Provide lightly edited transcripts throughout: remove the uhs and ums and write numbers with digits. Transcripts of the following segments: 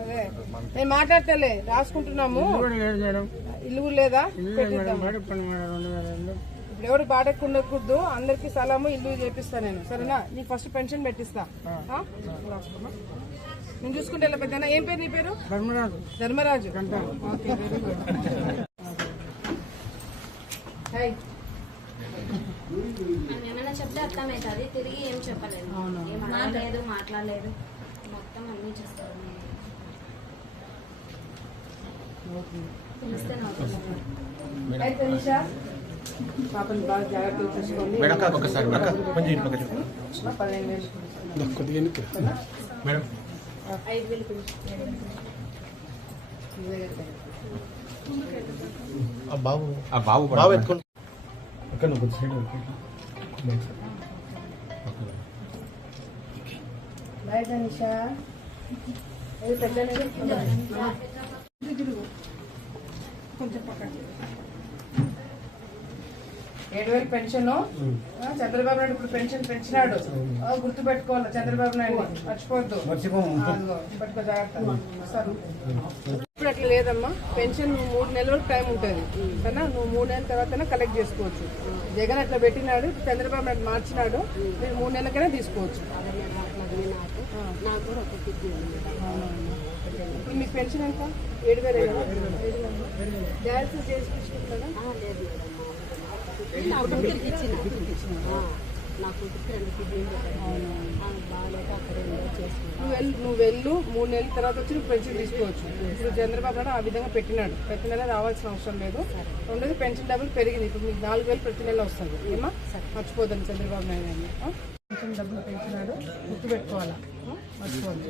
అదే నేను మాట్లాడతలే, రాసుకుంటున్నాము. ఇల్లు కూడా లేదా? ఇప్పుడు ఎవరు బాటెక్కుండకూడదు, అందరికి స్థలము ఇల్లు చేపిస్తా నేను, సరేనా? నీకు ఫస్ట్ పెన్షన్ పెట్టిస్తా. నేను చూసుకుంటే పెద్ద. ఏం పేరు నీ పేరు? ధర్మరాజు. ధర్మరాజు. ఏమైనా చెప్తే అర్థమవుతుంది, తిరిగి ఏం చెప్పలేదు, ఏం మాట్లాడలేదు, మొత్తం అన్ని చేస్తారు. పాపని బాగా జాగ్రత్తగా చూసుకోండి. 15,000 బాబు ఎత్తుకోండి. కొంచెం పక్కన 7,000 పెన్షన్ చంద్రబాబు నాయుడు ఇప్పుడు పెన్షన్ పెంచినాడు. గుర్తు పెట్టుకోవాలి చంద్రబాబు నాయుడు, మర్చిపోవద్దు. పట్టుకో జాగ్రత్త. ఇప్పుడు అట్లా లేదమ్మా, పెన్షన్ 3 నెలల వరకు టైం ఉంటుంది కదా, నువ్వు 3 నెలల తర్వాత కలెక్ట్ చేసుకోవచ్చు. జగన్ అట్లా పెట్టినాడు, చంద్రబాబు నాయుడు మార్చినాడు, మీరు 3 నెలలకైనా తీసుకోవచ్చు. ఇప్పుడు మీకు పెన్షన్ ఎంత? 7,000 డయాలసిస్ చేసి తీసుకుంటారా? నువ్వు వెళ్ళు, 3 నెలల తర్వాత వచ్చి నువ్వు పెన్షన్ తీసుకోవచ్చు. ఇప్పుడు చంద్రబాబు నాయుడు ఆ విధంగా పెట్టినాడు, ప్రతి నెల రావాల్సిన అవసరం లేదు. రెండోది పెన్షన్ డబ్బులు పెరిగింది, ఇప్పుడు మీకు 4,000 ప్రతి నెల వస్తుంది. ఏమా మర్చిపోద్దని చంద్రబాబు నాయుడు పెన్షన్ డబ్బులు పెంచినాడు, గుర్తు పెట్టుకోవాలా, మర్చిపోద్దు.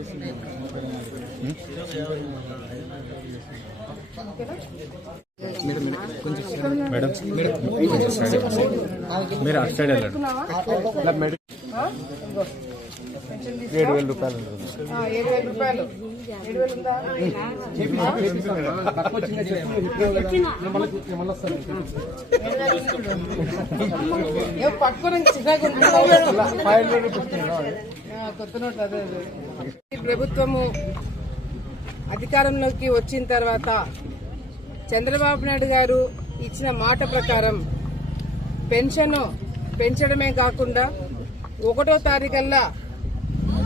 మీరు అటు సైడ్ వెళ్ళండి. 7,000 రూపాయలు. 7,000 రూపాయలు. 7,000 ఉందా? పట్టుకోవడం కొత్త నోట్. అదే అదే ప్రభుత్వము అధికారంలోకి వచ్చిన తర్వాత చంద్రబాబు నాయుడు గారు ఇచ్చిన మాట ప్రకారం పెన్షన్ పెంచడమే కాకుండా 1వ తారీఖుల్లా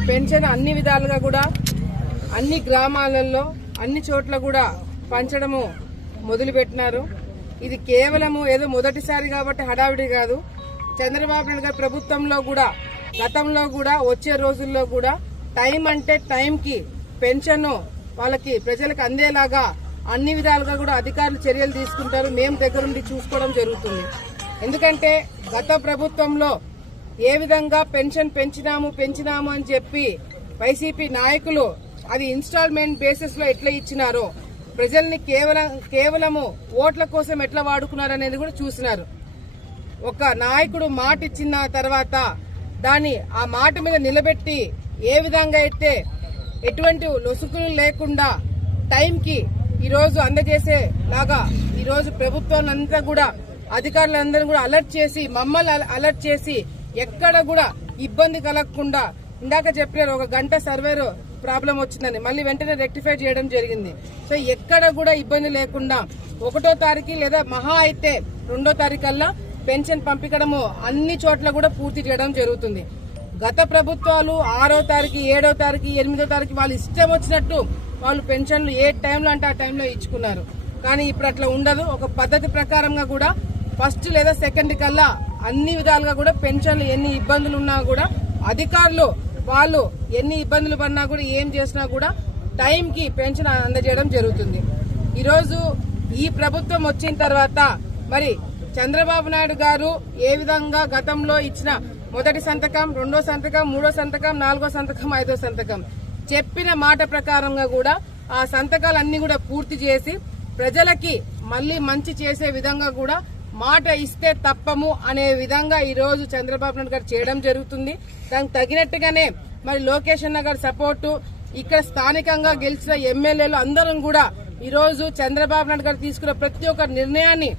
పెన్షన్ అన్ని విధాలుగా కూడా అన్ని గ్రామాలలో అన్ని చోట్ల కూడా పంచడము మొదలుపెట్టినారు. ఇది కేవలము ఏదో మొదటిసారి కాబట్టి హడావిడి కాదు. చంద్రబాబు నాయుడు గారి ప్రభుత్వంలో కూడా గతంలో కూడా వచ్చే రోజుల్లో కూడా టైం అంటే టైంకి పెన్షన్ వాళ్ళకి ప్రజలకు అందేలాగా అన్ని విధాలుగా కూడా అధికారులు చర్యలు తీసుకుంటారు. మేము దగ్గరుండి చూసుకోవడం జరుగుతుంది. ఎందుకంటే గత ప్రభుత్వంలో ఏ విధంగా పెన్షన్ పెంచినాము అని చెప్పి వైసీపీ నాయకులు అది ఇన్స్టాల్మెంట్ బేసిస్ లో ఎట్లా ఇచ్చినారో, ప్రజల్ని కేవలము ఓట్ల కోసం ఎట్లా వాడుకున్నారనేది కూడా చూసినారు. ఒక నాయకుడు మాట ఇచ్చిన తర్వాత దాన్ని ఆ మాట మీద నిలబెట్టి ఏ విధంగా అయితే ఎటువంటి లొసుకులు లేకుండా టైంకి ఈరోజు అందజేసే లాగా ఈరోజు ప్రభుత్వాన్ని అంతా కూడా అధికారులందరూ కూడా అలర్ట్ చేసి మమ్మల్ని అలర్ట్ చేసి ఎక్కడ కూడా ఇబ్బంది కలగకుండా, ఇందాక చెప్పారు 1 గంట సర్వేర్ ప్రాబ్లం వచ్చిందని, మళ్ళీ వెంటనే రెక్టిఫై చేయడం జరిగింది. సో ఎక్కడ కూడా ఇబ్బంది లేకుండా 1వ తారీఖు లేదా మహా అయితే 2వ తారీఖుల్లా పెన్షన్ పంపించడము అన్ని చోట్ల కూడా పూర్తి చేయడం జరుగుతుంది. గత ప్రభుత్వాలు 6వ తారీఖు 7వ తారీఖు 8వ తారీఖు వాళ్ళు ఇష్టం వచ్చినట్టు వాళ్ళు పెన్షన్లు ఏ టైంలో అంటే ఆ టైంలో ఇచ్చుకున్నారు. కానీ ఇప్పుడు అట్లా ఉండదు. ఒక పద్ధతి ప్రకారంగా కూడా ఫస్ట్ లేదా సెకండ్ కల్లా అన్ని విధాలుగా కూడా పెన్షన్లు ఎన్ని ఇబ్బందులు ఉన్నా కూడా అధికారులు వాళ్ళు ఎన్ని ఇబ్బందులు పడినా కూడా ఏం చేసినా కూడా టైంకి పెన్షన్ అందజేయడం జరుగుతుంది. ఈరోజు ఈ ప్రభుత్వం వచ్చిన తర్వాత మరి చంద్రబాబు నాయుడు గారు ఏ విధంగా గతంలో ఇచ్చిన మొదటి సంతకం, 2వ సంతకం, 3వ సంతకం, 4వ సంతకం, 5వ సంతకం చెప్పిన మాట ప్రకారంగా కూడా ఆ సంతకాలన్నీ కూడా పూర్తి చేసి ప్రజలకి మళ్లీ మంచి చేసే విధంగా కూడా మాట ఇస్తే తప్పము అనే విధంగా ఈ రోజు చంద్రబాబు నాయుడు గారు చేయడం జరుగుతుంది. దానికి తగినట్టుగానే మరి లోకేష్ అన్న గారి సపోర్టు, ఇక్కడ స్థానికంగా గెలిచిన ఎమ్మెల్యేలు అందరం కూడా ఈ రోజు చంద్రబాబు నాయుడు గారు తీసుకున్న ప్రతి ఒక్క నిర్ణయాన్ని,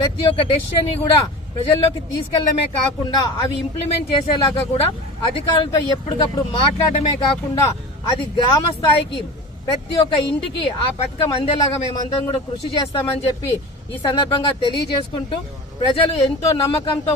ప్రతి ఒక్క డెసిషన్ ని కూడా ప్రజల్లోకి తీసుకెళ్లడమే కాకుండా అవి ఇంప్లిమెంట్ చేసేలాగా కూడా అధికారులతో ఎప్పటికప్పుడు మాట్లాడమే కాకుండా అది గ్రామ స్థాయికి ప్రతి ఒక్క ఇంటికి ఆ పథకం అందేలాగా మేమందరం కూడా కృషి చేస్తామని చెప్పి ఈ సందర్భంగా తెలియజేసుకుంటూ ప్రజలు ఎంతో నమ్మకంతో